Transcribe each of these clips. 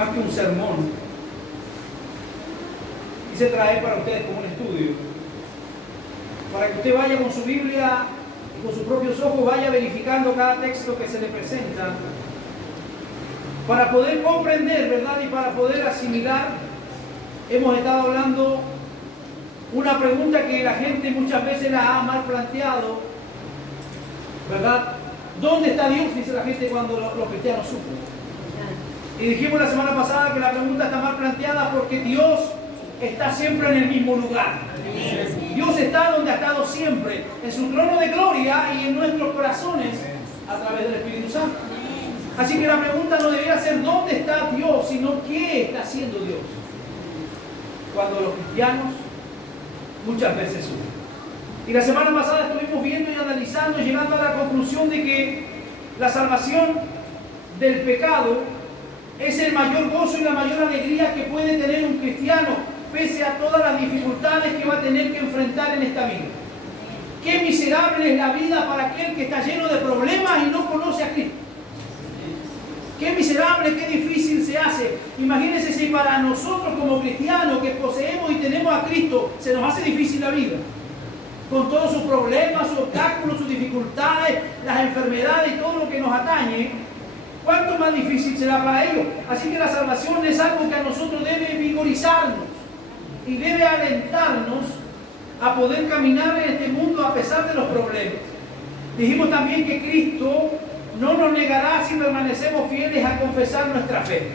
más que un sermón, quise traer para ustedes como un estudio, para que usted vaya con su Biblia y con sus propios ojos vaya verificando cada texto que se le presenta, para poder comprender, ¿verdad? Y para poder asimilar. Hemos estado hablando una pregunta que la gente muchas veces la ha mal planteado, ¿verdad? ¿Dónde está Dios? Dice la gente cuando los cristianos sufren. Y dijimos la semana pasada que la pregunta está mal planteada porque Dios está siempre en el mismo lugar. Dios está donde ha estado siempre, en su trono de gloria y en nuestros corazones a través del Espíritu Santo. Así que la pregunta no debería ser ¿dónde está Dios?, sino ¿qué está haciendo Dios? Cuando los cristianos muchas veces sufren. Y la semana pasada estuvimos viendo y analizando y llegando a la conclusión de que la salvación del pecado es el mayor gozo y la mayor alegría que puede tener un cristiano, pese a todas las dificultades que va a tener que enfrentar en esta vida. Qué miserable es la vida para aquel que está lleno de problemas y no conoce a Cristo. Qué miserable, qué difícil se hace. Imagínense si para nosotros como cristianos que poseemos y tenemos a Cristo se nos hace difícil la vida, con todos sus problemas, sus obstáculos, sus dificultades, las enfermedades y todo lo que nos atañe. ¿Cuánto más difícil será para ellos? Así que la salvación es algo que a nosotros debe vigorizarnos y debe alentarnos a poder caminar en este mundo a pesar de los problemas. Dijimos también que Cristo no nos negará si permanecemos fieles a confesar nuestra fe.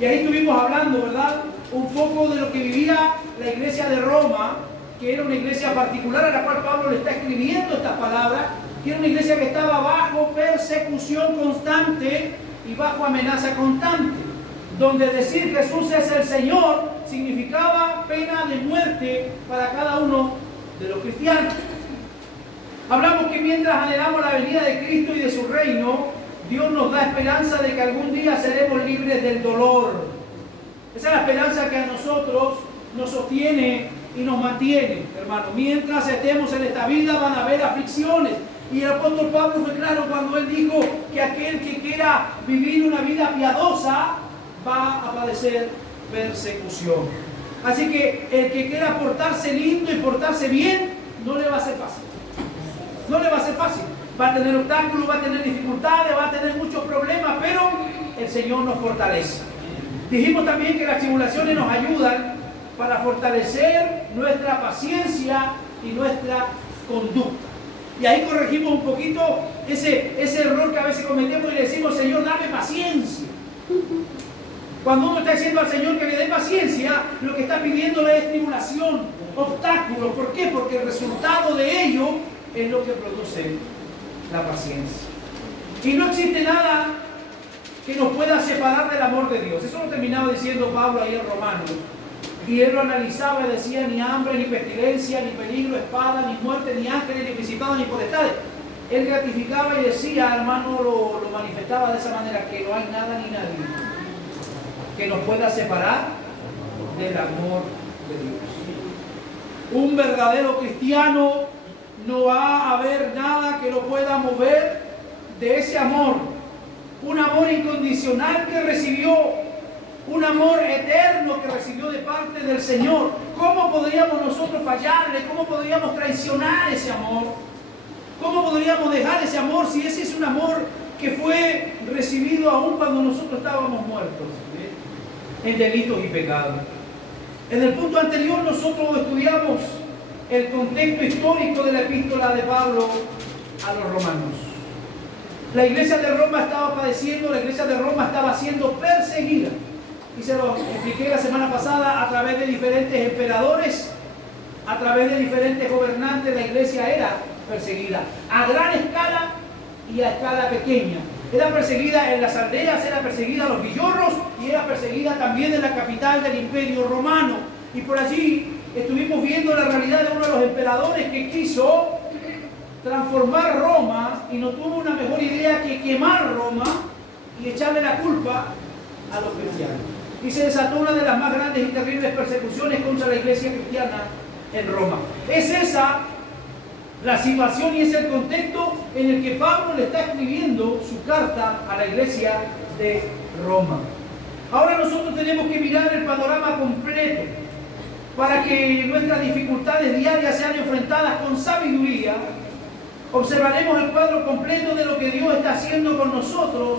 Y ahí estuvimos hablando, ¿verdad?, un poco de lo que vivía la iglesia de Roma, que era una iglesia particular a la cual Pablo le está escribiendo estas palabras, que era una iglesia que estaba bajo persecución constante y bajo amenaza constante, donde decir Jesús es el Señor significaba pena de muerte para cada uno de los cristianos. Hablamos que mientras anhelamos la venida de Cristo y de su reino, Dios nos da esperanza de que algún día seremos libres del dolor. Esa es la esperanza que a nosotros nos sostiene y nos mantiene, hermano. Mientras estemos en esta vida van a haber aflicciones. Y el apóstol Pablo fue claro cuando él dijo que aquel que quiera vivir una vida piadosa va a padecer persecución. Así que el que quiera portarse lindo y portarse bien, no le va a ser fácil. No le va a ser fácil. Va a tener obstáculos, va a tener dificultades, va a tener muchos problemas, pero el Señor nos fortalece. Dijimos también que las tribulaciones nos ayudan para fortalecer nuestra paciencia y nuestra conducta. Y ahí corregimos un poquito ese error que a veces cometemos y le decimos, Señor, dame paciencia. Cuando uno está diciendo al Señor que le dé paciencia, lo que está pidiéndole es tribulación, obstáculos. ¿Por qué? Porque el resultado de ello es lo que produce la paciencia. Y no existe nada que nos pueda separar del amor de Dios. Eso lo terminaba diciendo Pablo ahí en Romanos. Y él lo analizaba y decía, ni hambre, ni pestilencia, ni peligro, espada, ni muerte, ni ángeles, ni principados, ni potestades. Él gratificaba y decía, hermano, lo manifestaba de esa manera, que no hay nada ni nadie que nos pueda separar del amor de Dios. Un verdadero cristiano no va a haber nada que lo pueda mover de ese amor. Un amor incondicional que recibió, un amor eterno que recibió de parte del Señor. ¿Cómo podríamos nosotros fallarle? ¿Cómo podríamos traicionar ese amor? ¿Cómo podríamos dejar ese amor si ese es un amor que fue recibido aún cuando nosotros estábamos muertos en delitos y pecados? En el punto anterior nosotros estudiamos el contexto histórico de la epístola de Pablo a los romanos. La iglesia de Roma estaba padeciendo, la iglesia de Roma estaba siendo perseguida. Y se lo expliqué la semana pasada, a través de diferentes emperadores, a través de diferentes gobernantes, la iglesia era perseguida a gran escala y a escala pequeña. Era perseguida en las aldeas, era perseguida en los villorros y era perseguida también en la capital del Imperio Romano. Y por allí estuvimos viendo la realidad de uno de los emperadores que quiso transformar Roma y no tuvo una mejor idea que quemar Roma y echarle la culpa a los cristianos. Y se desató una de las más grandes y terribles persecuciones contra la iglesia cristiana en Roma. Es esa la situación y es el contexto en el que Pablo le está escribiendo su carta a la iglesia de Roma. Ahora nosotros tenemos que mirar el panorama completo para que nuestras dificultades diarias sean enfrentadas con sabiduría. Observaremos el cuadro completo de lo que Dios está haciendo con nosotros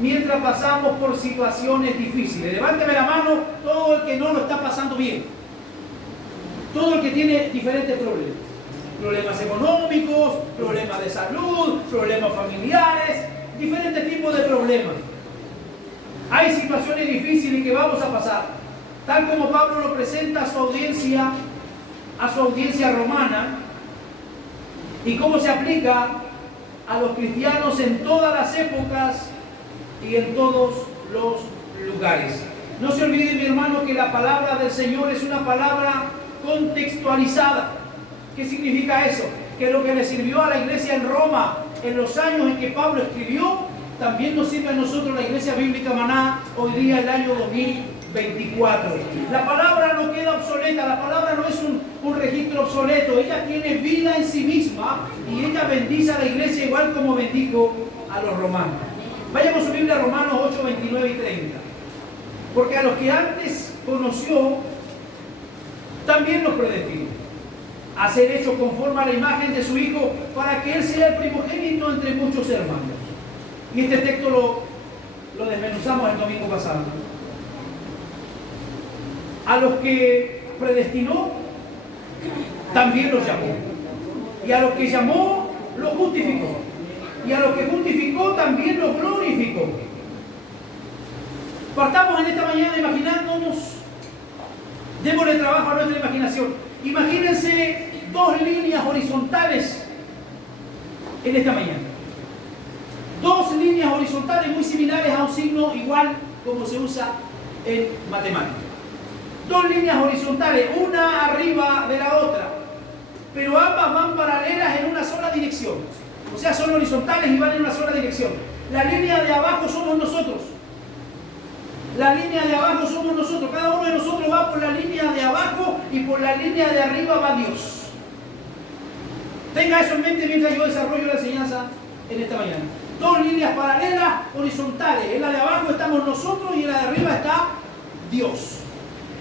mientras pasamos por situaciones difíciles. Levánteme la mano todo el que no lo está pasando bien. Todo el que tiene diferentes problemas. Problemas económicos, problemas de salud, problemas familiares, diferentes tipos de problemas. Hay situaciones difíciles que vamos a pasar, tal como Pablo lo presenta a su audiencia romana, y cómo se aplica a los cristianos en todas las épocas y en todos los lugares. No se olvide, mi hermano, que la palabra del Señor es una palabra contextualizada. ¿Qué significa eso? Que lo que le sirvió a la iglesia en Roma en los años en que Pablo escribió, también nos sirve a nosotros, la Iglesia Bíblica Maná, hoy día, el año 2024. La palabra no queda obsoleta, la palabra no es un registro obsoleto, ella tiene vida en sí misma y ella bendice a la iglesia igual como bendijo a los romanos. Vayamos a su Biblia a Romanos 8, 29 y 30. Porque a los que antes conoció, también los predestinó a ser hechos conforme a la imagen de su Hijo, para que Él sea el primogénito entre muchos hermanos. Y este texto lo desmenuzamos el domingo pasado. A los que predestinó, también los llamó. Y a los que llamó, los justificó. Y a los que justificó, también los glorificó. Partamos en esta mañana imaginándonos, démosle trabajo a nuestra imaginación. Imagínense dos líneas horizontales en esta mañana. Dos líneas horizontales muy similares a un signo igual como se usa en matemáticas. Dos líneas horizontales, una arriba de la otra, pero ambas van paralelas en una sola dirección. O sea, son horizontales y van en una sola dirección. La línea de abajo somos nosotros. La línea de abajo somos nosotros. Cada uno de nosotros va por la línea de abajo y por la línea de arriba va Dios. Tenga eso en mente mientras yo desarrollo la enseñanza en esta mañana. Dos líneas paralelas horizontales. En la de abajo estamos nosotros y en la de arriba está Dios.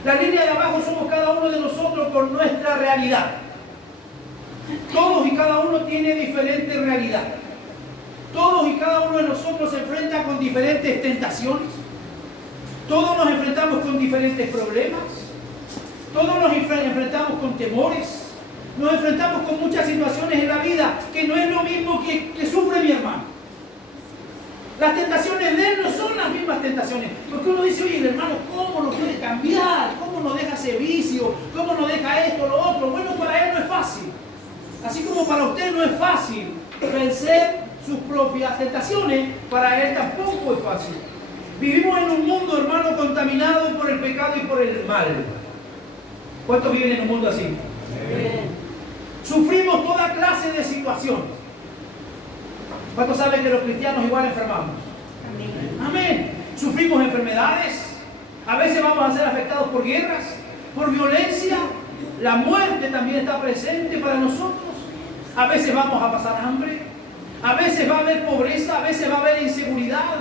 La línea de abajo somos cada uno de nosotros con nuestra realidad. Todos y cada uno tiene diferente realidad. Todos y cada uno de nosotros se enfrenta con diferentes tentaciones. Todos nos enfrentamos con diferentes problemas. Todos nos enfrentamos con temores. Nos enfrentamos con muchas situaciones en la vida que no es lo mismo que sufre mi hermano. Las tentaciones de él no son las mismas tentaciones. Porque uno dice, oye, el hermano, ¿cómo lo puede cambiar? ¿Cómo no deja ese vicio? ¿Cómo no deja esto, lo otro? Bueno, para él no es fácil. Así como para usted no es fácil vencer sus propias tentaciones, para él tampoco es fácil. Vivimos en un mundo, hermano, contaminado por el pecado y por el mal. ¿Cuántos viven en un mundo así? Sufrimos toda clase de situaciones. ¿Cuántos saben que los cristianos igual enfermamos? Amén. Sufrimos enfermedades. A veces vamos a ser afectados por guerras, por violencia. La muerte también está presente para nosotros. A veces vamos a pasar hambre. A veces va a haber pobreza. A veces va a haber inseguridad.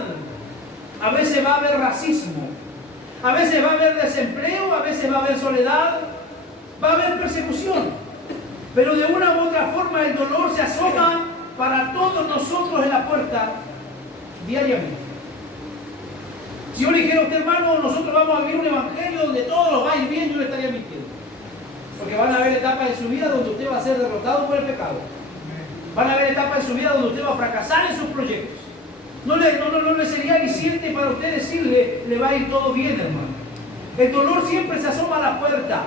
A veces va a haber racismo. A veces va a haber desempleo. A veces va a haber soledad. Va a haber persecución. Pero de una u otra forma el dolor se asoma para todos nosotros en la puerta diariamente. Si yo le dijera a usted, hermano, nosotros vamos a vivir un evangelio donde todo lo va a ir bien, yo le estaría mintiendo. Porque van a haber etapas de su vida donde usted va a ser derrotado por el pecado. Van a haber etapas de su vida donde usted va a fracasar en sus proyectos. No le sería aliciente para usted decirle, le va a ir todo bien, hermano. El dolor siempre se asoma a la puerta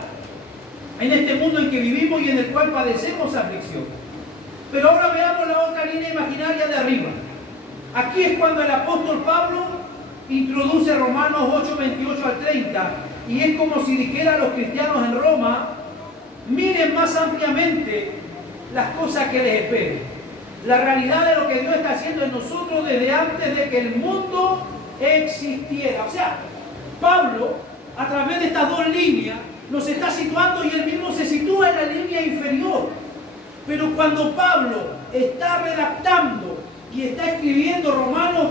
en este mundo en que vivimos y en el cual padecemos aflicción. Pero ahora veamos la otra línea imaginaria de arriba. Aquí es cuando el apóstol Pablo introduce Romanos 8, 28 al 30, y es como si dijera a los cristianos en Roma, miren más ampliamente las cosas que les esperan. La realidad de lo que Dios está haciendo en nosotros desde antes de que el mundo existiera. O sea, Pablo, a través de estas dos líneas, nos está situando y él mismo se sitúa en la línea inferior. Pero cuando Pablo está redactando y está escribiendo Romanos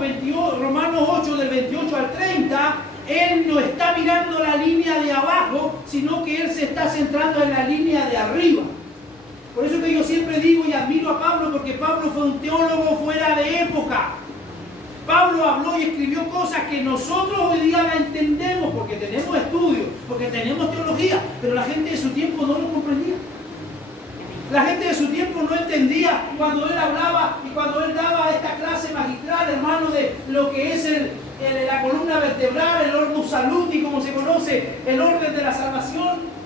8 del 28 al 30, Él no está mirando la línea de abajo, sino que Él se está centrando en la línea de arriba. Por eso que yo siempre digo y admiro a Pablo, porque Pablo fue un teólogo fuera de época. Pablo habló y escribió cosas que nosotros hoy día la entendemos porque tenemos estudios, porque tenemos teología, pero la gente de su tiempo no lo comprendía. La gente de su tiempo no entendía cuando él hablaba y cuando él daba esta clase magistral, hermano, de lo que es la columna vertebral, el ordo saluti, como se conoce, el orden de la salvación.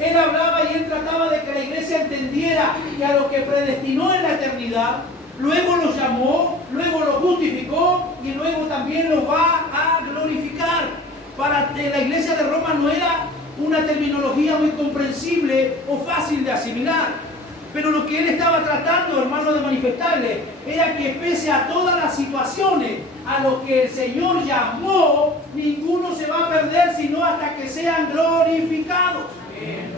Él hablaba y él trataba de que la iglesia entendiera que a lo que predestinó en la eternidad, luego los llamó, luego los justificó y luego también los va a glorificar. Para la iglesia de Roma no era una terminología muy comprensible o fácil de asimilar. Pero lo que él estaba tratando, hermano, de manifestarle era que pese a todas las situaciones a lo que el Señor llamó, ninguno se va a perder sino hasta que sean glorificados.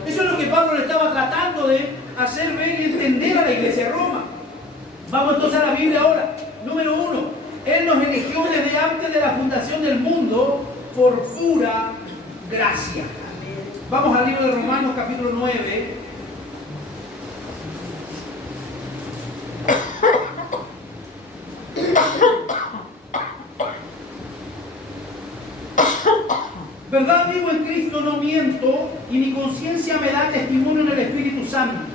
Eso es lo que Pablo le estaba tratando de hacer ver y entender a la iglesia de Roma. Vamos entonces a la Biblia ahora. Número 1. Él nos eligió desde antes de la fundación del mundo por pura gracia. Vamos al libro de Romanos capítulo 9. Verdad, vivo en Cristo, no miento, y mi conciencia me da testimonio en el Espíritu Santo,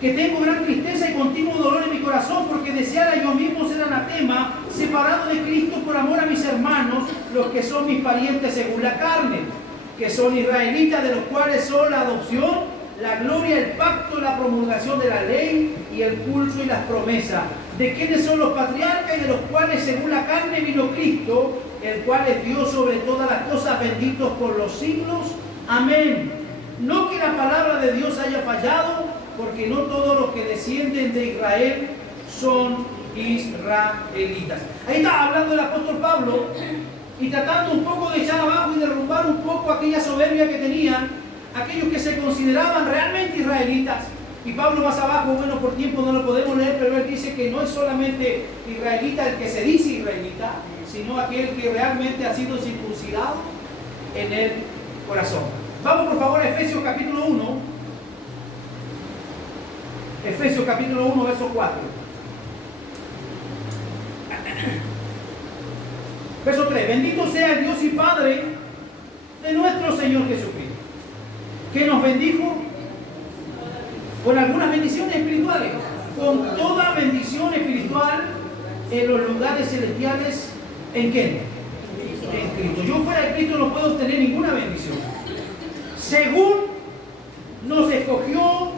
que tengo gran tristeza y continuo dolor en mi corazón, porque deseara yo mismo ser anatema, separado de Cristo por amor a mis hermanos, los que son mis parientes según la carne, que son israelitas, de los cuales son la adopción, la gloria, el pacto, la promulgación de la ley y el culto y las promesas, de quienes son los patriarcas y de los cuales según la carne vino Cristo, el cual es Dios sobre todas las cosas, benditos por los siglos. Amén. No que la palabra de Dios haya fallado, porque no todos los que descienden de Israel son israelitas. Ahí está hablando el apóstol Pablo y tratando un poco de echar abajo y derrumbar un poco aquella soberbia que tenían aquellos que se consideraban realmente israelitas. Y Pablo más abajo, bueno, por tiempo no lo podemos leer, pero él dice que no es solamente israelita el que se dice israelita, sino aquel que realmente ha sido circuncidado en el corazón. Vamos por favor a Efesios capítulo 1. Efesios capítulo 1, verso 4. Verso 3. Bendito sea el Dios y Padre de nuestro Señor Jesucristo, que nos bendijo con algunas bendiciones espirituales, con toda bendición espiritual en los lugares celestiales. ¿En qué? En Cristo. Yo fuera de Cristo no puedo obtener ninguna bendición. Según nos escogió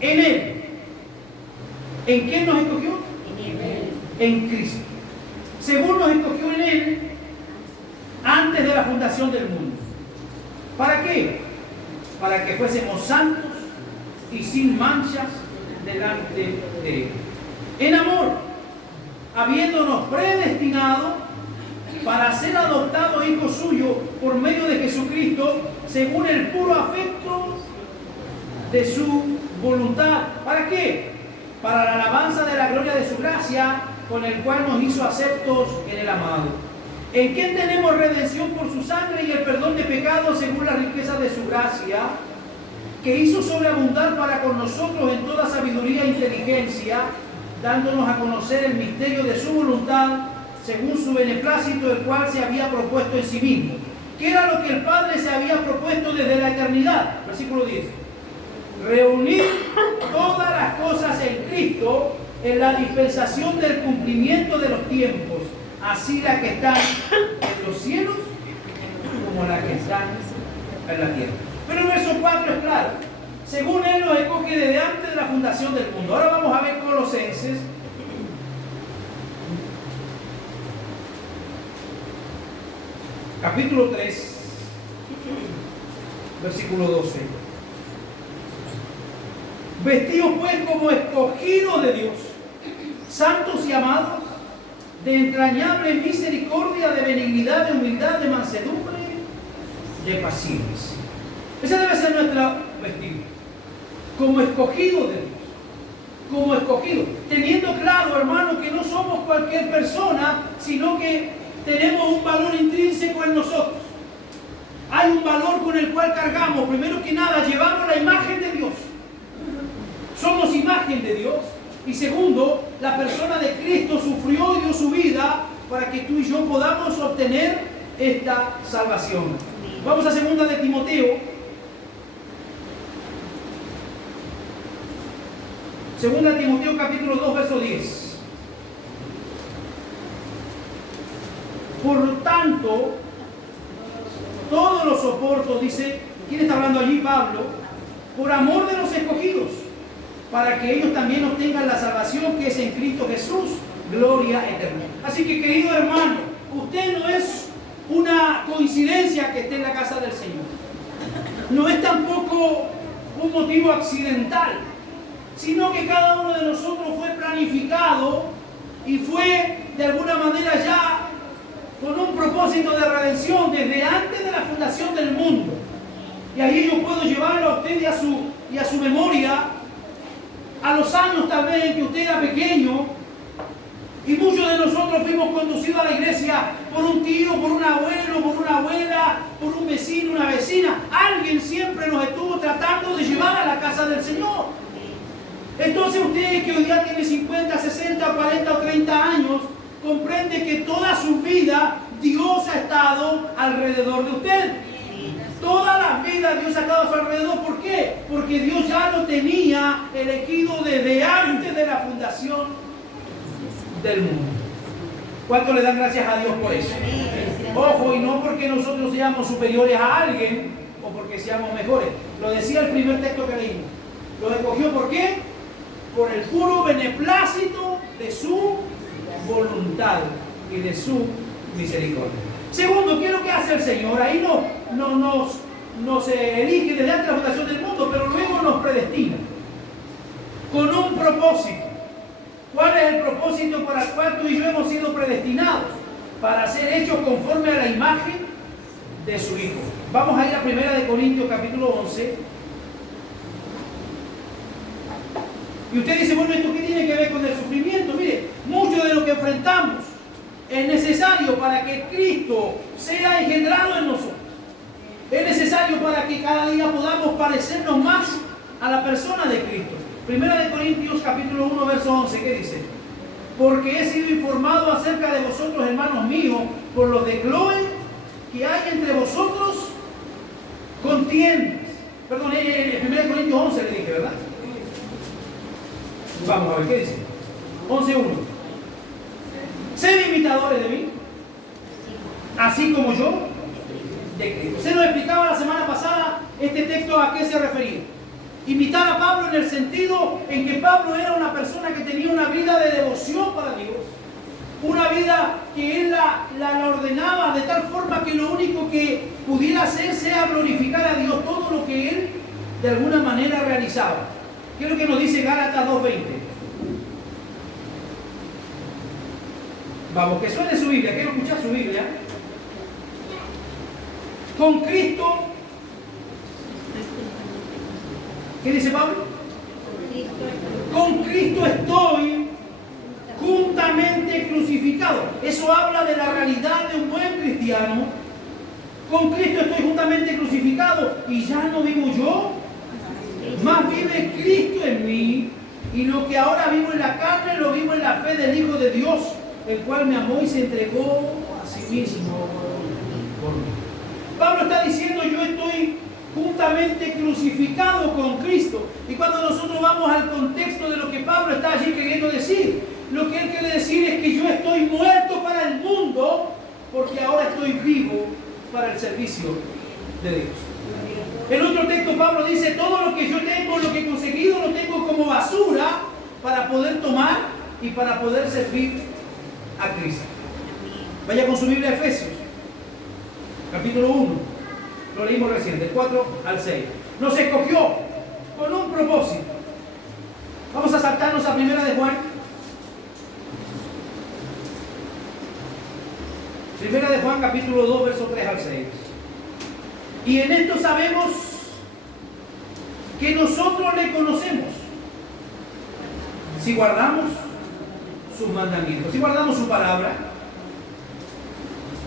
en Él. ¿En quién nos escogió? En Cristo. Según nos escogió en Él antes de la fundación del mundo. ¿Para qué? Para que fuésemos santos y sin manchas delante de Él. En amor, habiéndonos predestinado para ser adoptados hijos suyos por medio de Jesucristo, según el puro afecto de su voluntad. ¿Para qué? Para la alabanza de la gloria de su gracia, con el cual nos hizo aceptos en el amado, en quien tenemos redención por su sangre y el perdón de pecados según la riqueza de su gracia, que hizo sobreabundar para con nosotros en toda sabiduría e inteligencia, dándonos a conocer el misterio de su voluntad, según su beneplácito, el cual se había propuesto en sí mismo. ¿Qué era lo que el Padre se había propuesto desde la eternidad? Versículo 10. Reunir todas las cosas en Cristo, en la dispensación del cumplimiento de los tiempos, así las que están en los cielos como las que están en la tierra. Pero el verso 4 es claro. Según Él nos escoge desde antes de la fundación del mundo. Ahora vamos a ver Colosenses. Capítulo 3, versículo 12. Vestidos pues como escogidos de Dios, santos y amados, de entrañable misericordia, de benignidad, de humildad, de mansedumbre, de paciencia. Ese debe ser nuestro vestido. Como escogidos de Dios. Como escogidos. Teniendo claro, hermano, que no somos cualquier persona, sino que tenemos un valor intrínseco en nosotros. primero que nada, llevamos la imagen de Dios. Somos imagen de Dios. Y segundo, la persona de Cristo sufrió y dio su vida para que tú y yo podamos obtener esta salvación. Vamos a 2 de Timoteo. 2 de Timoteo capítulo 2, verso 10. Por tanto, todos los soporto, dice, ¿quién está hablando allí? Pablo, por amor de los escogidos, para que ellos también obtengan la salvación que es en Cristo Jesús, gloria eterna. Así que, querido hermano, usted no es una coincidencia que esté en la casa del Señor. No es tampoco un motivo accidental, sino que cada uno de nosotros fue planificado y fue de alguna manera ya con un propósito de redención desde antes de la fundación del mundo. Y ahí yo puedo llevarlo a usted y a su memoria a los años tal vez en que usted era pequeño, y muchos de nosotros fuimos conducidos a la iglesia por un tío, por un abuelo, por una abuela, por un vecino, una vecina. Alguien siempre nos estuvo tratando de llevar a la casa del Señor. Entonces usted, que hoy día tiene 50, 60, 40 o 30 años, comprende que toda su vida Dios ha estado alrededor de usted. Toda la vida Dios ha estado a su alrededor. ¿Por qué? Porque Dios ya lo tenía elegido desde antes de la fundación del mundo. ¿Cuánto le dan gracias a Dios por eso? Ojo, y no porque nosotros seamos superiores a alguien o porque seamos mejores. Lo decía el primer texto que leímos. Lo escogió ¿por qué? Por el puro beneplácito de su voluntad y de su misericordia. Segundo, ¿qué es lo que hace el Señor? Ahí nos elige desde antes de la fundación del mundo, pero luego nos predestina con un propósito. ¿Cuál es el propósito para el cual tú y yo hemos sido predestinados? Para ser hechos conforme a la imagen de su Hijo. Vamos a ir a 1 Corintios capítulo 11. Y usted dice, bueno, ¿esto qué tiene que ver con el sufrimiento? Mire, mucho de lo que enfrentamos es necesario para que Cristo sea engendrado en nosotros. Es necesario para que cada día podamos parecernos más a la persona de Cristo. 1 Corintios capítulo 1, verso 11, ¿qué dice? Porque he sido informado acerca de vosotros, hermanos míos, por los de Cloe, que hay entre vosotros contiendas. Perdón, 1 Corintios 11 le dije, ¿verdad? Vamos a ver, ¿qué dice? 11.1. Sed imitadores de mí, así como yo de Cristo. Se nos explicaba la semana pasada este texto a qué se refería. Imitar a Pablo en el sentido en que Pablo era una persona que tenía una vida de devoción para Dios. Una vida que él la ordenaba de tal forma que lo único que pudiera hacer sea glorificar a Dios todo lo que él de alguna manera realizaba. ¿Qué es lo que nos dice Gálatas 2.20? Vamos, que suene su Biblia, quiero escuchar su Biblia. Con Cristo, ¿qué dice Pablo? Con Cristo estoy juntamente crucificado. Eso habla de la realidad de un buen cristiano. Con Cristo estoy juntamente crucificado y ya no vivo yo, más vive Cristo en mí, y lo que ahora vivo en la carne lo vivo en la fe del Hijo de Dios, el cual me amó y se entregó a sí mismo por mí. Pablo está diciendo, yo estoy juntamente crucificado con Cristo. Y cuando nosotros vamos al contexto de lo que Pablo está allí queriendo decir, lo que él quiere decir es que yo estoy muerto para el mundo, porque ahora estoy vivo para el servicio de Dios. En otro texto Pablo dice, todo lo que yo tengo, lo que he conseguido, lo tengo como basura para poder tomar y para poder servir a Cristo. Vaya con su Biblia a Efesios, capítulo 1. Lo leímos recién, del 4 al 6. Nos escogió con un propósito. Vamos a saltarnos a 1 de Juan. 1 de Juan, capítulo 2, verso 3 al 6. Y en esto sabemos que nosotros le conocemos si guardamos sus mandamientos, si guardamos su palabra.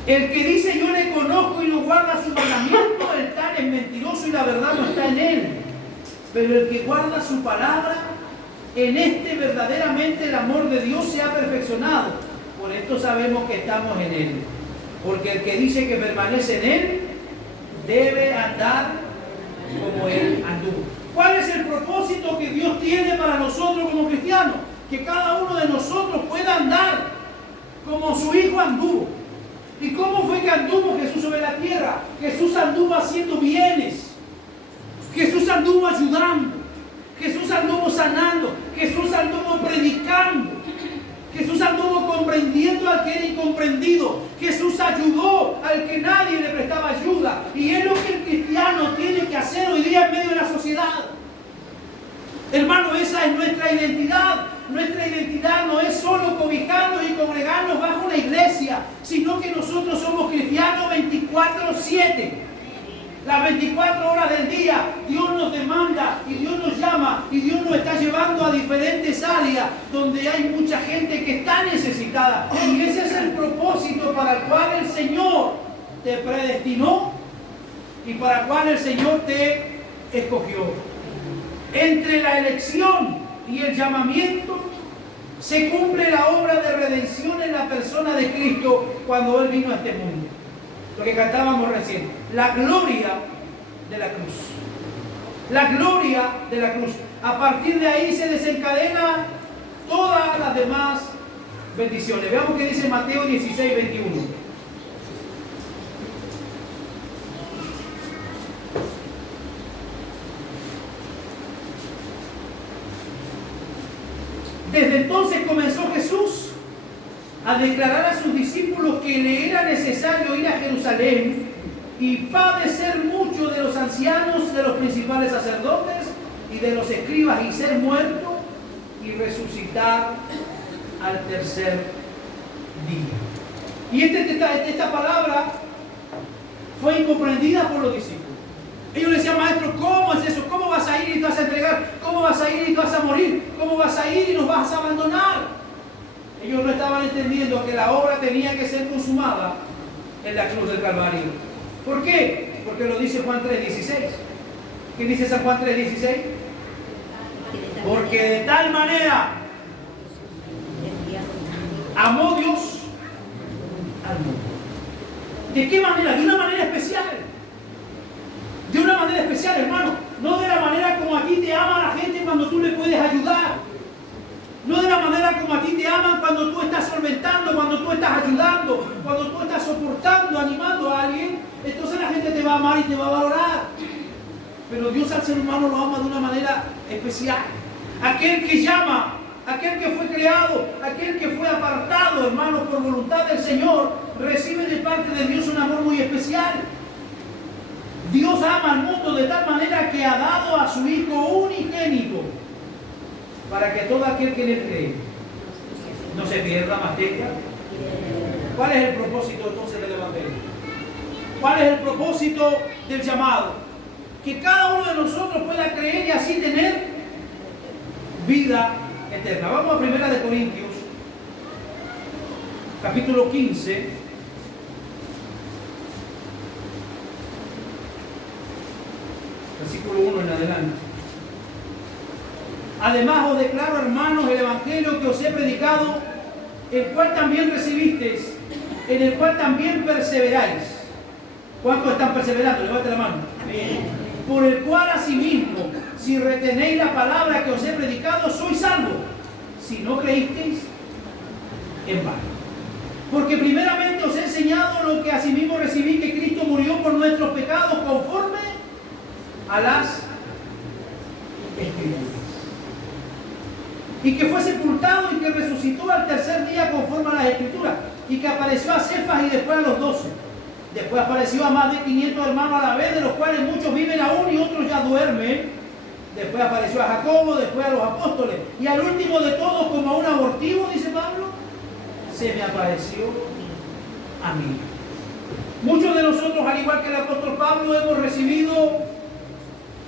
El que dice yo le conozco y no guarda sus mandamientos, el tal es mentiroso y la verdad no está en Él. Pero el que guarda su palabra, en este verdaderamente el amor de Dios se ha perfeccionado. Por esto sabemos que estamos en Él. Porque el que dice que permanece en Él, debe andar como Él anduvo. ¿Cuál es el propósito que Dios tiene para nosotros como cristianos? Que cada uno de nosotros pueda andar como su Hijo anduvo. ¿Y cómo fue que anduvo Jesús sobre la tierra? Jesús anduvo haciendo bienes. Jesús anduvo ayudando. Jesús anduvo sanando. Jesús anduvo predicando. Jesús anduvo comprendiendo al que era incomprendido. Jesús ayudó al que nadie le prestaba ayuda. Y es lo que el cristiano tiene que hacer hoy día en medio de la sociedad. Hermano, esa es nuestra identidad. Nuestra identidad no es solo cobijarnos y congregarnos bajo una iglesia, sino que nosotros somos cristianos 24/7. Las 24 horas del día, Dios nos demanda y Dios nos llama y Dios nos está llevando a diferentes áreas donde hay mucha gente que está necesitada. Y ese es el propósito para el cual el Señor te predestinó y para el cual el Señor te escogió. Entre la elección y el llamamiento se cumple la obra de redención en la persona de Cristo cuando Él vino a este mundo. Lo que cantábamos recién, la gloria de la cruz. La gloria de la cruz. A partir de ahí se desencadena todas las demás bendiciones. Veamos qué dice Mateo 16:21. Desde entonces comenzó Jesús a declarar a sus discípulos que le era necesario ir a Jerusalén y padecer mucho de los ancianos, de los principales sacerdotes y de los escribas, y ser muerto y resucitar al tercer día. Y esta palabra fue incomprendida por los discípulos. Ellos le decían: maestro, ¿cómo es eso? ¿Cómo vas a ir y te vas a entregar? ¿Cómo vas a ir y te vas a morir? ¿Cómo vas a ir y nos vas a abandonar? Ellos no estaban entendiendo que la obra tenía que ser consumada en la cruz del Calvario. ¿Por qué? Porque lo dice Juan 3:16. ¿Qué dice San Juan 3:16? Porque de tal manera amó Dios al mundo. ¿De qué manera? De una manera especial. De una manera especial, hermano. No de la manera como a ti te ama la gente cuando tú le puedes ayudar. No de la manera como a ti te aman cuando tú estás solventando, cuando tú estás ayudando, cuando tú estás soportando, animando a alguien. Entonces la gente te va a amar y te va a valorar. Pero Dios al ser humano lo ama de una manera especial. Aquel que llama, aquel que fue creado, aquel que fue apartado, hermano, por voluntad del Señor, recibe de parte de Dios un amor muy especial. Dios ama al mundo de tal manera que ha dado a su Hijo unigénito para que todo aquel que le cree no se pierda, mas tenga. ¿Cuál es el propósito entonces del Evangelio? ¿Cuál es el propósito del llamado? Que cada uno de nosotros pueda creer y así tener vida eterna. Vamos a 1 Corintios, capítulo 15. Versículo 1 en adelante. Además os declaro, hermanos, el evangelio que os he predicado, el cual también recibisteis, en el cual también perseveráis. ¿Cuántos están perseverando? Levante la mano. Amén. Por el cual asimismo, si retenéis la palabra que os he predicado, sois salvos, si no creísteis en vano. Porque primeramente os he enseñado lo que asimismo recibí, que Cristo murió por nuestros pecados conforme a las Escrituras, y que fue sepultado y que resucitó al tercer día conforme a las Escrituras, y que apareció a Cefas y después a los 12. Después apareció a más de 500 hermanos a la vez, de los cuales muchos viven aún y otros ya duermen. Después apareció a Jacobo, después a los apóstoles, y al último de todos, como a un abortivo, dice Pablo, se me apareció a mí. Muchos de nosotros, al igual que el apóstol Pablo, hemos recibido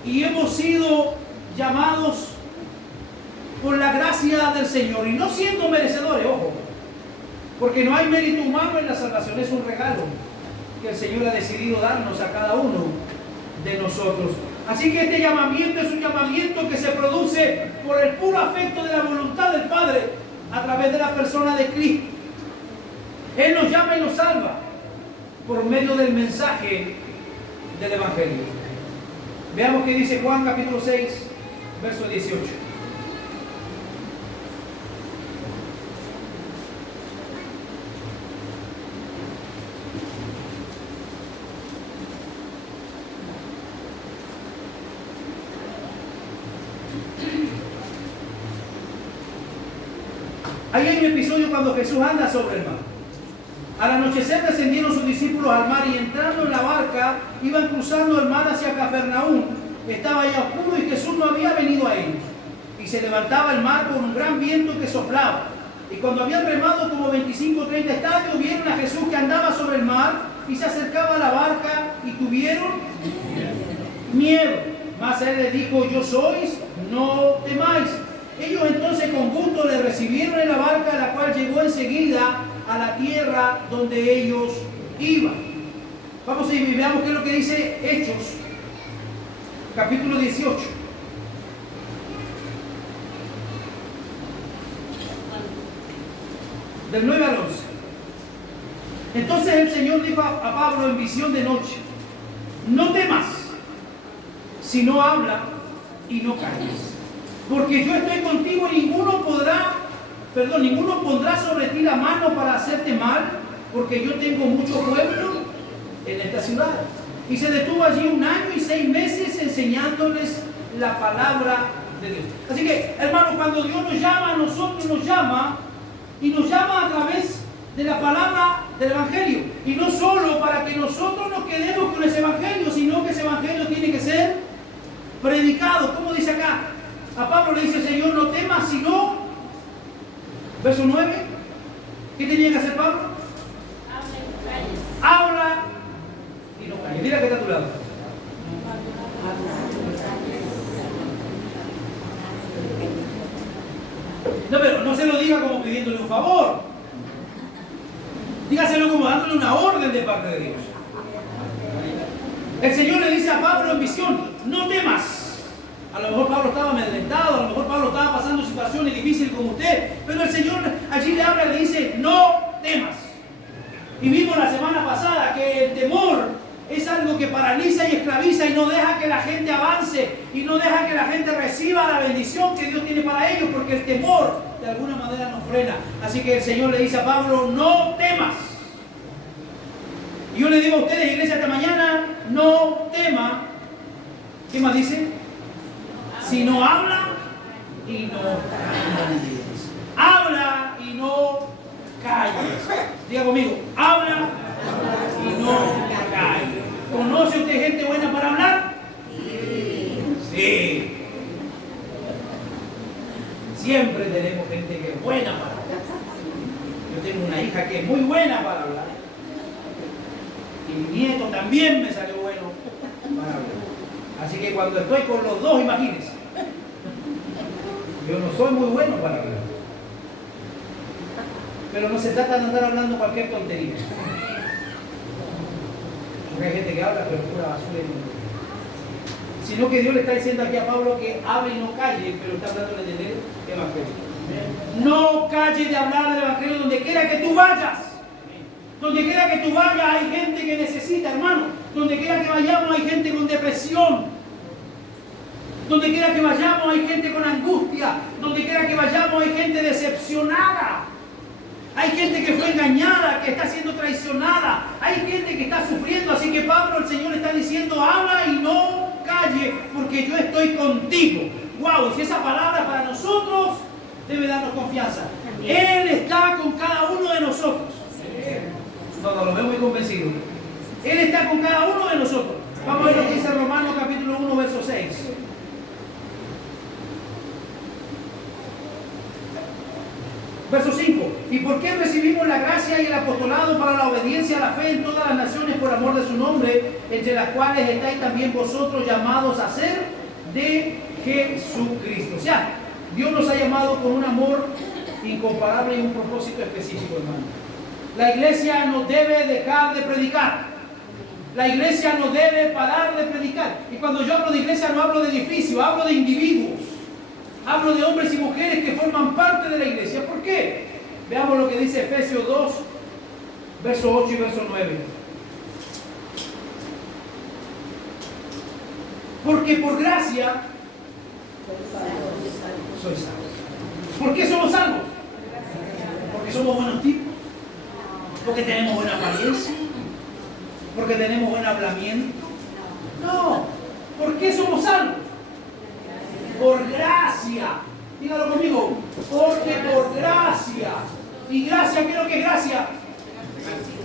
y hemos sido llamados por la gracia del Señor, y no siendo merecedores, ojo, porque no hay mérito humano en la salvación, es un regalo que el Señor ha decidido darnos a cada uno de nosotros. Así que este llamamiento es un llamamiento que se produce por el puro afecto de la voluntad del Padre a través de la persona de Cristo. Él nos llama y nos salva por medio del mensaje del Evangelio. Veamos qué dice Juan capítulo 6, verso 18. Ahí hay un episodio cuando Jesús anda sobre el mar. Al anochecer descendieron sus discípulos al mar y entrando en la barca iban cruzando el mar hacia Capernaum. Estaba ya oscuro y Jesús no había venido a ellos. Y se levantaba el mar con un gran viento que soplaba. Y cuando habían remado como 25 o 30 estadios, vieron a Jesús que andaba sobre el mar y se acercaba a la barca y tuvieron miedo. Mas él les dijo: yo sois, no temáis. Ellos entonces con gusto le recibieron en la barca, la cual llegó enseguida a la tierra donde ellos iban. Vamos a ir y veamos qué es lo que dice Hechos, capítulo 18. Del 9 al 11. Entonces el Señor dijo a Pablo en visión de noche: no temas, sino habla y no calles. Porque yo estoy contigo y ninguno pondrá sobre ti la mano para hacerte mal, porque yo tengo mucho pueblo en esta ciudad. Y se detuvo allí 1 año y 6 meses enseñándoles la palabra de Dios. Así que, hermanos, cuando Dios nos llama a nosotros, nos llama a través de la palabra del Evangelio. Y no solo para que nosotros nos quedemos con ese Evangelio, sino que ese Evangelio tiene que ser predicado. ¿Cómo dice acá? A Pablo le dice el Señor: no temas, sino, verso 9, ¿qué tenía que hacer Pablo? Habla y no calles. Mira que está a tu lado. No, pero no se lo diga como pidiéndole un favor. Dígaselo como dándole una orden de parte de Dios. El Señor le dice a Pablo en visión: no temas. A lo mejor Pablo estaba amedrentado, a lo mejor Pablo estaba pasando situaciones difíciles como usted, pero el Señor allí le habla y le dice: no temas. Y vimos la semana pasada que el temor es algo que paraliza y esclaviza y no deja que la gente avance y no deja que la gente reciba la bendición que Dios tiene para ellos, porque el temor de alguna manera nos frena. Así que el Señor le dice a Pablo: no temas. Y yo le digo a ustedes, iglesia, esta mañana: no tema. ¿Qué más dice? Si no habla y no calles. Habla y no calles. Diga conmigo: habla y no calles. ¿Conoce usted gente buena para hablar? Sí. Siempre tenemos gente que es buena para hablar. Yo tengo una hija que es muy buena para hablar. Y mi nieto también me salió bueno para hablar. Así que cuando estoy con los dos, imagínense. Yo no soy muy bueno para hablar. Pero no se trata de andar hablando cualquier tontería. Porque hay gente que habla, pero pura basura. Sino que Dios le está diciendo aquí a Pablo que hable y no calle, pero está hablando de el Evangelio. No calle de hablar del Evangelio donde quiera que tú vayas. Donde quiera que tú vayas hay gente que necesita, hermano. Donde quiera que vayamos hay gente con depresión. Donde quiera que vayamos hay gente con angustia. Donde quiera que vayamos hay gente decepcionada. Hay gente que fue engañada, que está siendo traicionada. Hay gente que está sufriendo. Así que Pablo, el Señor, está diciendo: habla y no calle, porque yo estoy contigo. Wow, y si esa palabra para nosotros debe darnos confianza. Él está con cada uno de nosotros. No, lo veo muy convencido. Él está con cada uno de nosotros. Vamos a ver lo que dice Romanos capítulo 1, verso 6. Verso 5. ¿Y por qué recibimos la gracia y el apostolado para la obediencia a la fe en todas las naciones por amor de su nombre, entre las cuales estáis también vosotros llamados a ser de Jesucristo? O sea, Dios nos ha llamado con un amor incomparable y un propósito específico, hermano. La iglesia no debe dejar de predicar. La iglesia no debe parar de predicar. Y cuando yo hablo de iglesia no hablo de edificio, hablo de individuos. Hablo de hombres y mujeres que forman parte de la iglesia. ¿Por qué? Veamos lo que dice Efesios 2, verso 8 y verso 9. Porque por gracia sois salvos. ¿Por qué somos salvos? Porque somos buenos tipos. Porque tenemos buena apariencia. Porque tenemos buen hablamiento. No. ¿Por qué somos salvos? Por gracia. Dígalo conmigo. Porque por gracia. ¿Y gracia qué es lo que es gracia?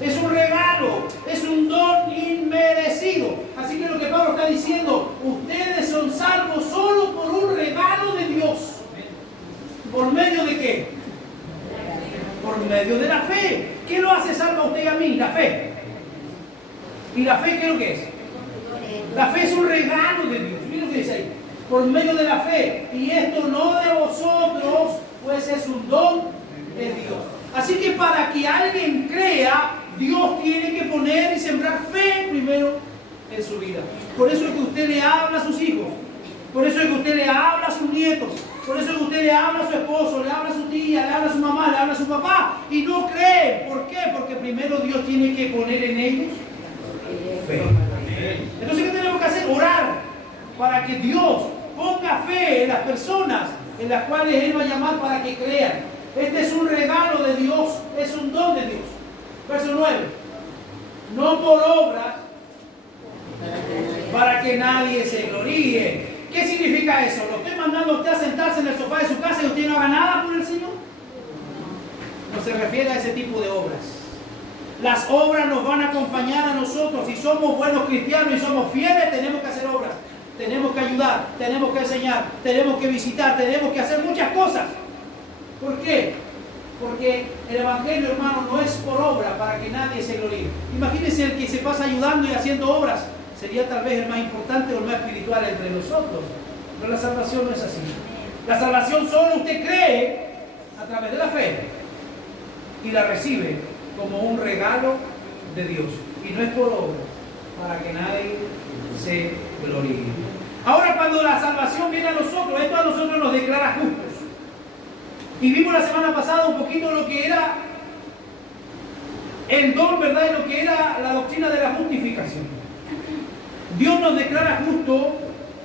Es un regalo, es un don inmerecido. Así que lo que Pablo está diciendo, ustedes son salvos solo por un regalo de Dios. ¿Por medio de qué? Por medio de la fe. ¿Qué lo hace salvo a usted y a mí? La fe. ¿Y la fe qué es lo que es? La fe es un regalo de Dios. Mira lo que dice ahí. Por medio de la fe. Y esto no de vosotros, pues es un don de Dios. Así que para que alguien crea, Dios tiene que poner y sembrar fe primero en su vida. Por eso es que usted le habla a sus hijos. Por eso es que usted le habla a sus nietos. Por eso es que usted le habla a su esposo, le habla a su tía, le habla a su mamá, le habla a su papá. Y no cree. ¿Por qué? Porque primero Dios tiene que poner en ellos fe. Entonces, ¿qué tenemos que hacer? Orar para que Dios ponga fe en las personas en las cuales Él va a llamar para que crean. Este es un regalo de Dios, es un don de Dios. Verso 9. No por obras para que nadie se gloríe. ¿Qué significa eso? ¿Lo estoy mandando a usted a sentarse en el sofá de su casa y usted no haga nada por el Señor? No se refiere a ese tipo de obras. Las obras nos van a acompañar a nosotros. Si somos buenos cristianos y somos fieles, tenemos que hacer obras. Tenemos que ayudar, tenemos que enseñar, tenemos que visitar, tenemos que hacer muchas cosas. ¿Por qué? Porque el Evangelio, hermano, no es por obra para que nadie se gloríe. Imagínense el que se pasa ayudando y haciendo obras. Sería tal vez el más importante o el más espiritual entre nosotros. Pero la salvación no es así. La salvación solo usted cree a través de la fe y la recibe como un regalo de Dios. Y no es por obra, para que nadie se gloríe. Ahora, cuando la salvación viene a nosotros, esto a nosotros nos declara justos. Y vimos la semana pasada un poquito lo que era el don, ¿verdad? Y lo que era la doctrina de la justificación. Dios nos declara justos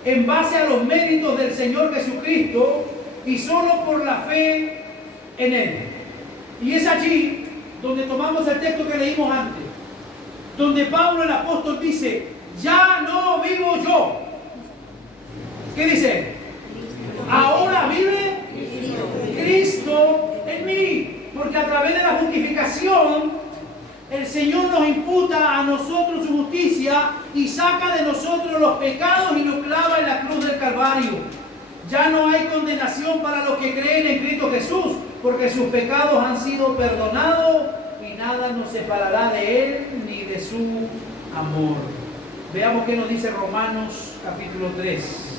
en base a los méritos del Señor Jesucristo y solo por la fe en Él. Y es allí donde tomamos el texto que leímos antes, donde Pablo el apóstol dice, ya no vivo yo. ¿Qué dice? Ahora vive Cristo en mí, porque a través de la justificación el Señor nos imputa a nosotros su justicia y saca de nosotros los pecados y nos clava en la cruz del Calvario. Ya no hay condenación para los que creen en Cristo Jesús, porque sus pecados han sido perdonados y nada nos separará de Él ni de su amor. Veamos qué nos dice Romanos capítulo 3.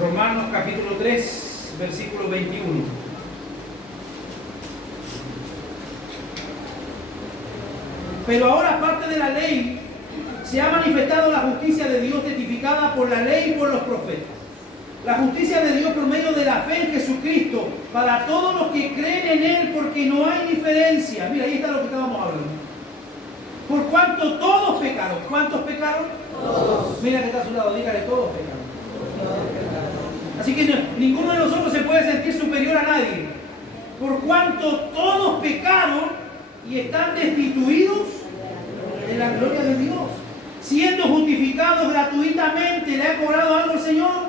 Romanos capítulo 3, versículo 21. Pero ahora, aparte de la ley, se ha manifestado la justicia de Dios testificada por la ley y por los profetas. La justicia de Dios por medio de la fe en Jesucristo para todos los que creen en Él, porque no hay diferencia. Mira, ahí está lo que estábamos hablando. Por cuanto todos pecaron. ¿Cuántos pecaron? Todos. Mira que está a su lado, dígale, todos pecaron. Así que ninguno de nosotros se puede sentir superior a nadie. Por cuanto todos pecaron y están destituidos de la gloria de Dios. Siendo justificados gratuitamente, ¿le ha cobrado algo el Señor?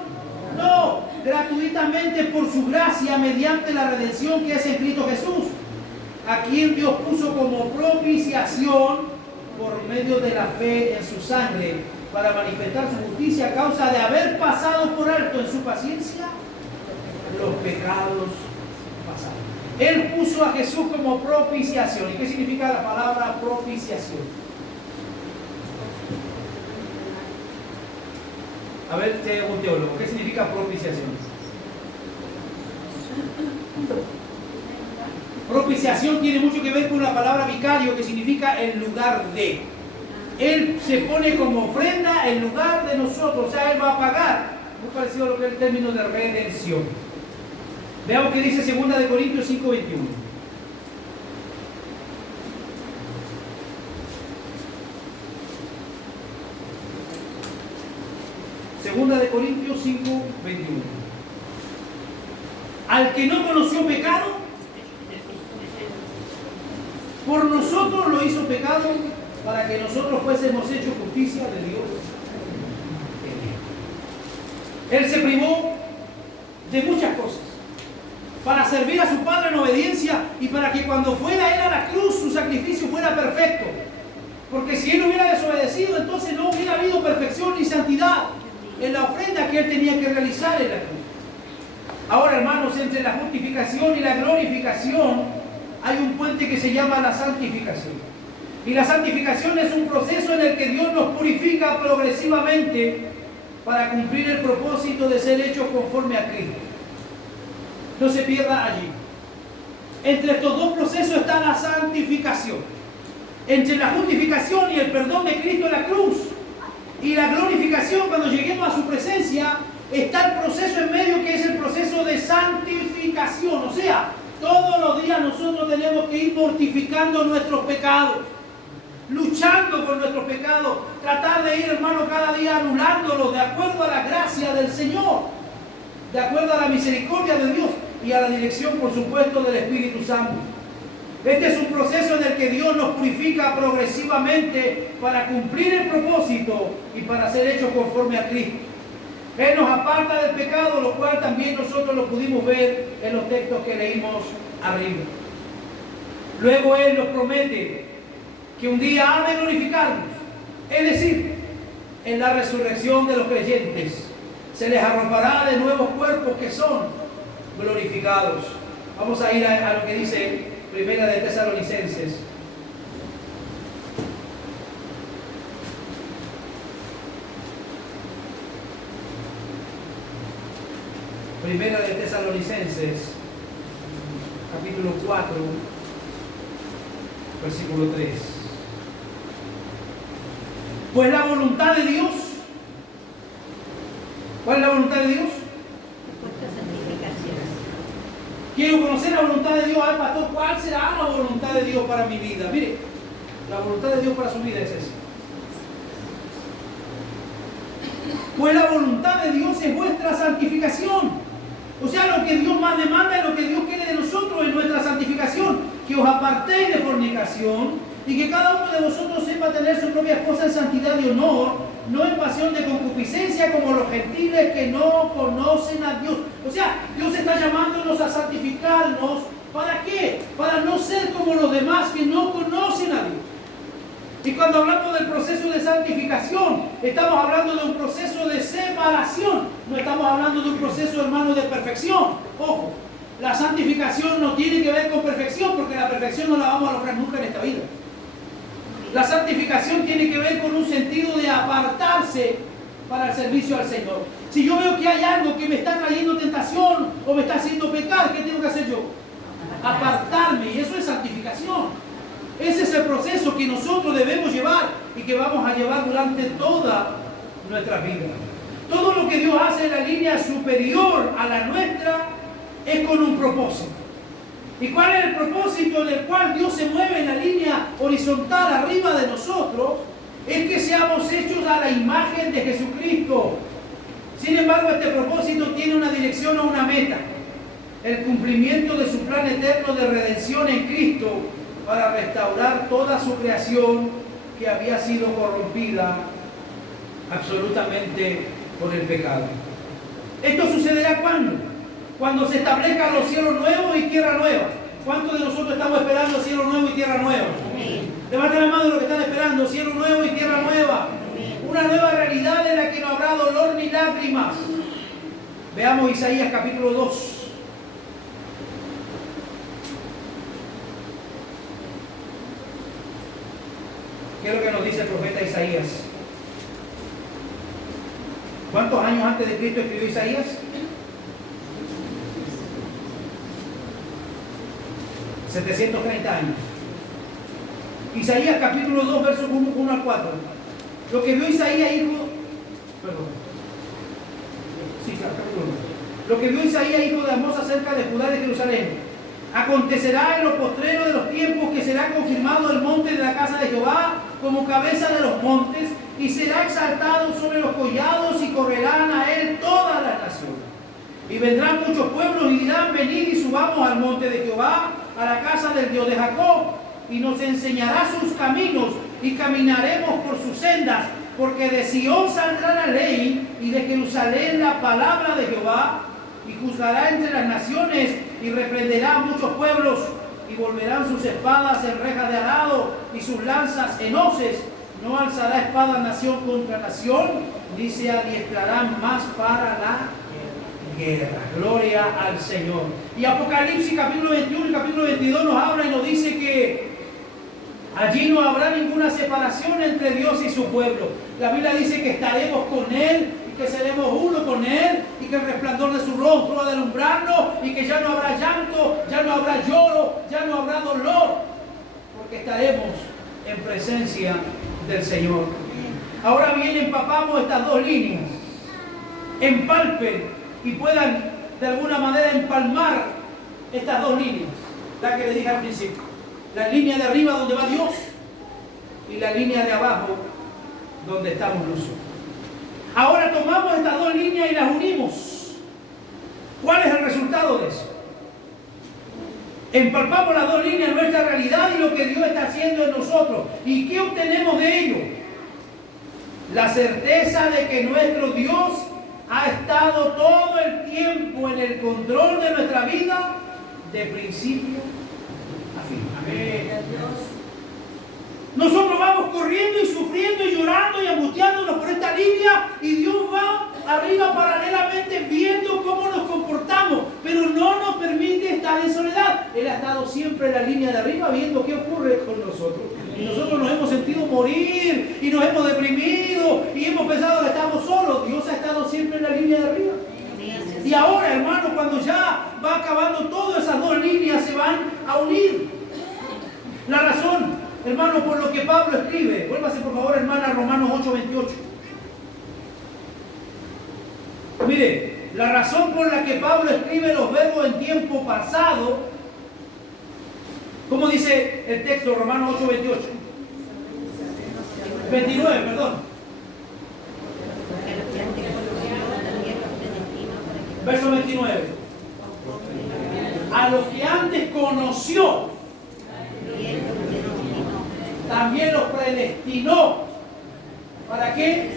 No, gratuitamente por su gracia mediante la redención que es en Cristo Jesús, a quien Dios puso como propiciación por medio de la fe en su sangre, para manifestar su justicia a causa de haber pasado por alto en su paciencia los pecados pasados. Él puso a Jesús como propiciación. ¿Y qué significa la palabra propiciación? A ver, te hago un teólogo. ¿Qué significa propiciación? Propiciación tiene mucho que ver con la palabra vicario, que significa el lugar de. Él se pone como ofrenda en lugar de nosotros, o sea, Él va a pagar. Muy parecido a lo que es el término de redención. Veamos qué dice 2 Corintios 5:21. Segunda de Corintios 5:21. Al que no conoció pecado, por nosotros lo hizo pecado, para que nosotros fuésemos hechos justicia de Dios. Él se privó de muchas cosas para servir a su Padre en obediencia y para que cuando fuera Él a la cruz su sacrificio fuera perfecto. Porque si Él hubiera desobedecido, entonces no hubiera habido perfección ni santidad en la ofrenda que Él tenía que realizar en la cruz. Ahora, hermanos, entre la justificación y la glorificación hay un puente que se llama la santificación. Y la santificación es un proceso en el que Dios nos purifica progresivamente para cumplir el propósito de ser hechos conforme a Cristo. No se pierda allí. Entre estos dos procesos está la santificación. Entre la justificación y el perdón de Cristo en la cruz y la glorificación, cuando lleguemos a su presencia, está el proceso en medio, que es el proceso de santificación. O sea, todos los días nosotros tenemos que ir mortificando nuestros pecados, luchando con nuestros pecados, tratar de ir, hermano, cada día anulándolos de acuerdo a la gracia del Señor, de acuerdo a la misericordia de Dios y a la dirección, por supuesto, del Espíritu Santo. Este es un proceso en el que Dios nos purifica progresivamente para cumplir el propósito y para ser hechos conforme a Cristo. Él nos aparta del pecado, lo cual también nosotros lo pudimos ver en los textos que leímos arriba. Luego Él nos promete que un día ha de glorificarnos, es decir, en la resurrección de los creyentes se les arropará de nuevos cuerpos que son glorificados. Vamos a ir a lo que dice Primera de Tesalonicenses. Primera de Tesalonicenses, capítulo 4, versículo 3. Pues la voluntad de Dios, ¿cuál es la voluntad de Dios? Quiero conocer la voluntad de Dios. Al pastor, ¿cuál será la voluntad de Dios para mi vida? Mire, la voluntad de Dios para su vida es esa. Pues la voluntad de Dios es vuestra santificación. O sea, lo que Dios más demanda y lo que Dios quiere de nosotros es nuestra santificación. Que os apartéis de fornicación y que cada uno de vosotros sepa tener su propia esposa en santidad y honor, no en pasión de concupiscencia como los gentiles que no conocen a Dios. O sea, Dios está llamándonos a santificarnos. ¿Para qué? Para no ser como los demás que no conocen a Dios. Y cuando hablamos del proceso de santificación, estamos hablando de un proceso de separación. No estamos hablando de un proceso, hermano, de perfección. Ojo, la santificación no tiene que ver con perfección, porque la perfección no la vamos a lograr nunca en esta vida. La santificación tiene que ver con un sentido de apartarse para el servicio al Señor. Si yo veo que hay algo que me está trayendo tentación o me está haciendo pecar, ¿qué tengo que hacer yo? Apartarme, y eso es santificación. Ese es el proceso que nosotros debemos llevar y que vamos a llevar durante toda nuestra vida. Todo lo que Dios hace en la línea superior a la nuestra es con un propósito. ¿Y cuál es el propósito en el cual Dios se mueve en la línea horizontal arriba de nosotros? Es que seamos hechos a la imagen de Jesucristo. Sin embargo, este propósito tiene una dirección o una meta: el cumplimiento de su plan eterno de redención en Cristo, para restaurar toda su creación que había sido corrompida absolutamente por el pecado. ¿Esto sucederá cuándo? Cuando se establezcan los cielos nuevos y tierra nueva. ¿Cuántos de nosotros estamos esperando cielo nuevo y tierra nueva? Levanten la mano los que están esperando cielo nuevo y tierra nueva. Amén. Una nueva realidad en la que no habrá dolor ni lágrimas. Veamos Isaías capítulo 2. ¿Qué es lo que nos dice el profeta Isaías? ¿Cuántos años antes de Cristo escribió Isaías? 730 años. Isaías capítulo 2, versos 1 al 4. Lo que vio Isaías, Lo que vio Isaías, hijo de Amós, acerca de Judá y de Jerusalén. Acontecerá en los postreros de los tiempos que será confirmado el monte de la casa de Jehová como cabeza de los montes, y será exaltado sobre los collados, y correrán a él todas las naciones. Y vendrán muchos pueblos y dirán: venid y subamos al monte de Jehová, a la casa del Dios de Jacob, y nos enseñará sus caminos, y caminaremos por sus sendas. Porque de Sión saldrá la ley, y de Jerusalén la palabra de Jehová, y juzgará entre las naciones, y reprenderá a muchos pueblos, y volverán sus espadas en rejas de arado, y sus lanzas en hoces. No alzará espada nación contra nación, ni se adiestrarán más para la guerra. Gloria al Señor. Y Apocalipsis capítulo 21 y capítulo 22 nos habla y nos dice que allí no habrá ninguna separación entre Dios y su pueblo. La Biblia dice que estaremos con Él, y que seremos uno con Él, y que el resplandor de su rostro ha de alumbrarnos, y que ya no habrá llanto, ya no habrá lloro, ya no habrá dolor, porque estaremos en presencia del Señor. Ahora bien, empapamos estas dos líneas, empalpen y puedan de alguna manera empalmar estas dos líneas, la que les dije al principio: la línea de arriba donde va Dios, y la línea de abajo donde estamos nosotros. Ahora tomamos estas dos líneas y las unimos. ¿Cuál es el resultado de eso? Empalpamos las dos líneas, nuestra realidad y lo que Dios está haciendo en nosotros. ¿Y qué obtenemos de ello? La certeza de que nuestro Dios ha estado todo el tiempo en el control de nuestra vida, de principio a fin. Amén. Nosotros vamos corriendo y sufriendo y llorando y angustiándonos por esta línea, y Dios va arriba paralelamente viendo cómo nos comportamos, pero no nos permite estar en soledad. Él ha estado siempre en la línea de arriba viendo qué ocurre con nosotros. Y nosotros nos hemos sentido morir y nos hemos deprimido y hemos pensado que estamos solos. Dios ha estado siempre en la línea de arriba. Y ahora, hermano, cuando ya va acabando todo, esas dos líneas se van a unir. La razón, hermano, por lo que Pablo escribe, vuélvase por favor, hermana, a Romanos 8:28. Mire, la razón por la que Pablo escribe los verbos en tiempo pasado, ¿cómo dice el texto? Romanos 8:28. 29, perdón. Verso 29. A los que antes conoció, también los predestinó. ¿Para qué?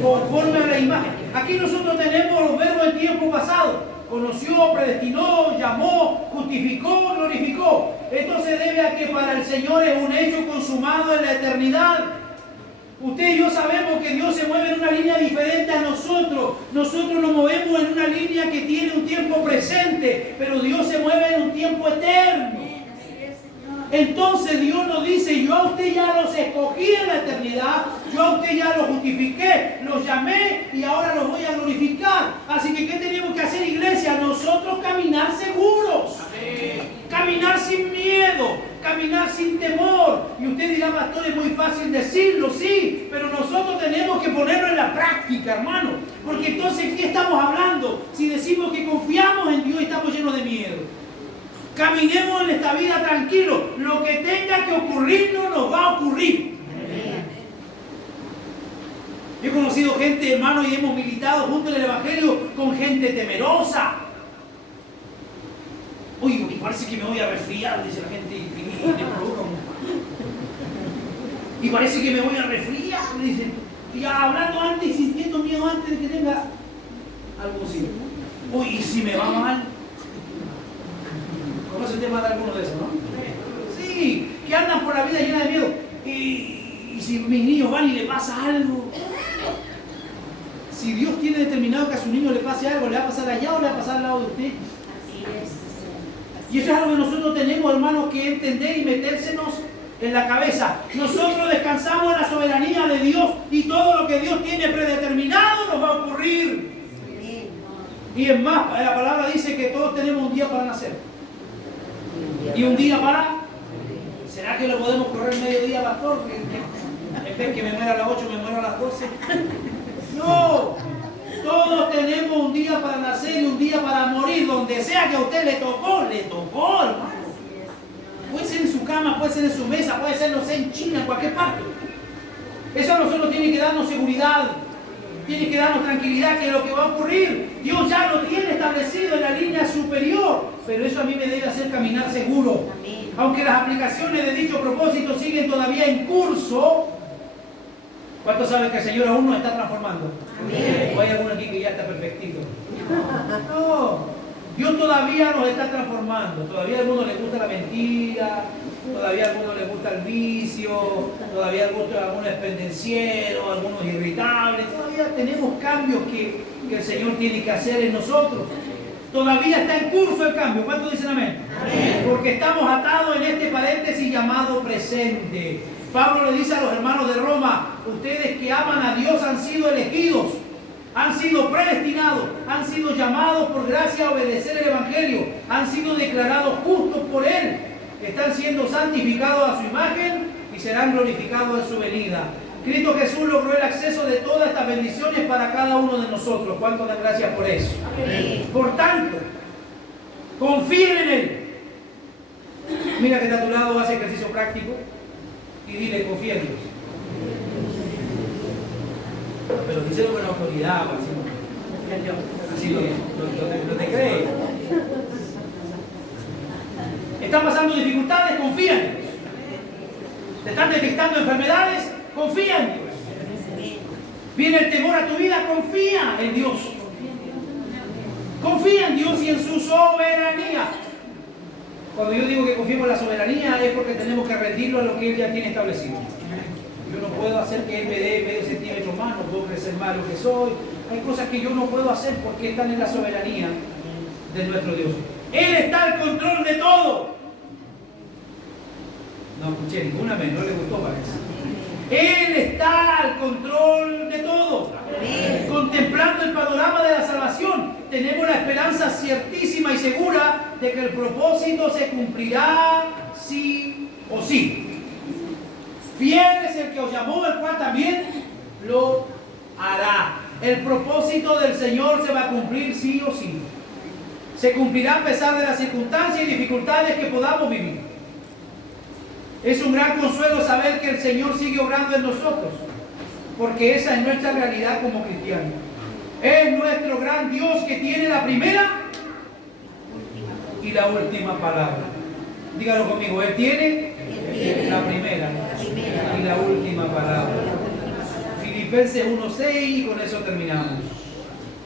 Conforme a la imagen. Aquí nosotros tenemos los verbos en tiempo pasado. Conoció, predestinó, llamó, justificó, glorificó. Esto se debe a que para el Señor es un hecho consumado en la eternidad. Usted y yo sabemos que Dios se mueve en una línea diferente a nosotros. Nosotros nos movemos en una línea que tiene un tiempo presente, pero Dios se mueve en un tiempo eterno. Entonces Dios nos dice: yo a usted ya los escogí en la eternidad, yo a usted ya los justifiqué, los llamé y ahora los voy a glorificar. Así que ¿qué tenemos que hacer, iglesia? Nosotros caminar seguros. Amén. Caminar sin miedo, caminar sin temor. Y usted dirá: pastor, es muy fácil decirlo, sí, pero nosotros tenemos que ponerlo en la práctica, hermano. Porque entonces, ¿qué estamos hablando? Si decimos que confiamos en Dios y estamos llenos de miedo. Caminemos en esta vida tranquilos. Lo que tenga que ocurrirnos nos va a ocurrir. Yo he conocido gente, hermano, y hemos militado junto en el Evangelio con gente temerosa. Uy, parece que me voy a resfriar, dice la gente, y te provoca y parece que me voy a resfriar, dicen. Y ya hablando antes y sintiendo miedo antes de que tenga algo así. Uy, ¿y si me va mal? ¿Conoce el tema de alguno de esos, no? Sí, que andan por la vida llena de miedo. Y si mis niños van y le pasa algo. Si Dios tiene determinado que a su niño le pase algo, ¿le va a pasar allá o le va a pasar al lado de usted? Así es. Y eso es algo que nosotros tenemos, hermanos, que entender y metérsenos en la cabeza. Nosotros descansamos en la soberanía de Dios y todo lo que Dios tiene predeterminado nos va a ocurrir. Y es más, la palabra dice que todos tenemos un día para nacer. Y un día para... ¿Será que lo podemos correr mediodía, pastor? En vez que me muera a las 8, me muero a las 12. No. Todos tenemos un día para nacer y un día para morir. Donde sea que a usted le tocó, hermano. Puede ser en su cama, puede ser en su mesa, puede ser, no sé, en China, en cualquier parte. Eso a nosotros tiene que darnos seguridad, tiene que darnos tranquilidad que lo que va a ocurrir, Dios ya lo tiene establecido en la línea superior, pero eso a mí me debe hacer caminar seguro. Aunque las aplicaciones de dicho propósito siguen todavía en curso, ¿cuántos saben que el Señor aún nos está transformando? ¿O hay alguno aquí que ya está perfectito? No. Dios todavía nos está transformando. Todavía a algunos les gusta la mentira, todavía a algunos les gusta el vicio, todavía a algunos es pendenciero, algunos irritables. Todavía tenemos cambios que el Señor tiene que hacer en nosotros. Todavía está en curso el cambio. ¿Cuántos dicen amén? Amén. Porque estamos atados en este paréntesis llamado presente. Pablo le dice a los hermanos de Roma: ustedes que aman a Dios han sido elegidos, han sido predestinados, han sido llamados por gracia a obedecer el Evangelio, han sido declarados justos por Él, están siendo santificados a su imagen y serán glorificados en su venida. Cristo Jesús logró el acceso de todas estas bendiciones para cada uno de nosotros. ¿Cuánto dan gracias por eso? Amén. Por tanto, confíen en Él. Mira que está a tu lado, hace ejercicio práctico y dile: confía en Dios. Pero díselo con autoridad, así no te crees. ¿Están pasando dificultades? Confía en Dios. ¿Te están detectando enfermedades? Confía en Dios. ¿Viene el temor a tu vida? Confía en Dios. Confía en Dios y en su soberanía. Cuando yo digo que confiemos en la soberanía es porque tenemos que rendirlo a lo que Él ya tiene establecido. Yo no puedo hacer que Él me dé medio centímetro más, no puedo crecer más lo que soy. Hay cosas que yo no puedo hacer porque están en la soberanía de nuestro Dios. Él está al control de todo. No escuché ninguna vez, no le gustó, parece. Él está al control de todo. Amén. Contemplando el panorama de la salvación, tenemos la esperanza ciertísima y segura de que el propósito se cumplirá sí o sí. Fiel es el que os llamó, el cual también lo hará. El propósito del Señor se va a cumplir sí o sí. Se cumplirá a pesar de las circunstancias y dificultades que podamos vivir. Es un gran consuelo saber que el Señor sigue obrando en nosotros, porque esa es nuestra realidad como cristianos. Es nuestro gran Dios que tiene la primera y la última palabra. Dígalo conmigo: Él tiene la primera y la última palabra. Filipenses 1:6, y con eso terminamos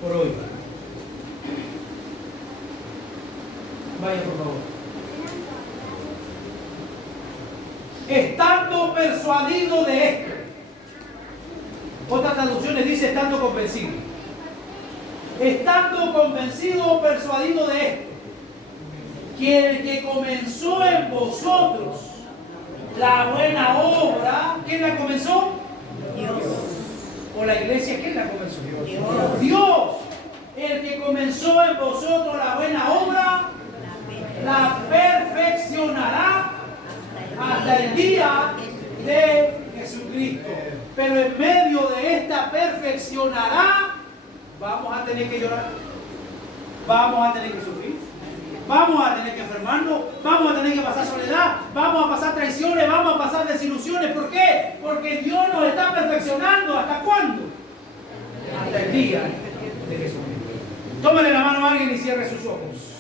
por hoy. Vaya, por favor. Estando persuadido de esto. Otras traducciones dice estando convencido. Estando convencido o persuadido de esto, que el que comenzó en vosotros la buena obra, ¿quién la comenzó? Dios. ¿O la iglesia quién la comenzó? Dios. Dios. El que comenzó en vosotros la buena obra, la perfeccionará hasta el día de Jesucristo. Pero en medio de esta perfeccionará, vamos a tener que llorar, vamos a tener que sufrir, vamos a tener que enfermarnos, vamos a tener que pasar soledad, vamos a pasar traiciones, vamos a pasar desilusiones. ¿Por qué? Porque Dios nos está perfeccionando. ¿Hasta cuándo? Hasta el día de Jesucristo. Tómale la mano a alguien y cierre sus ojos.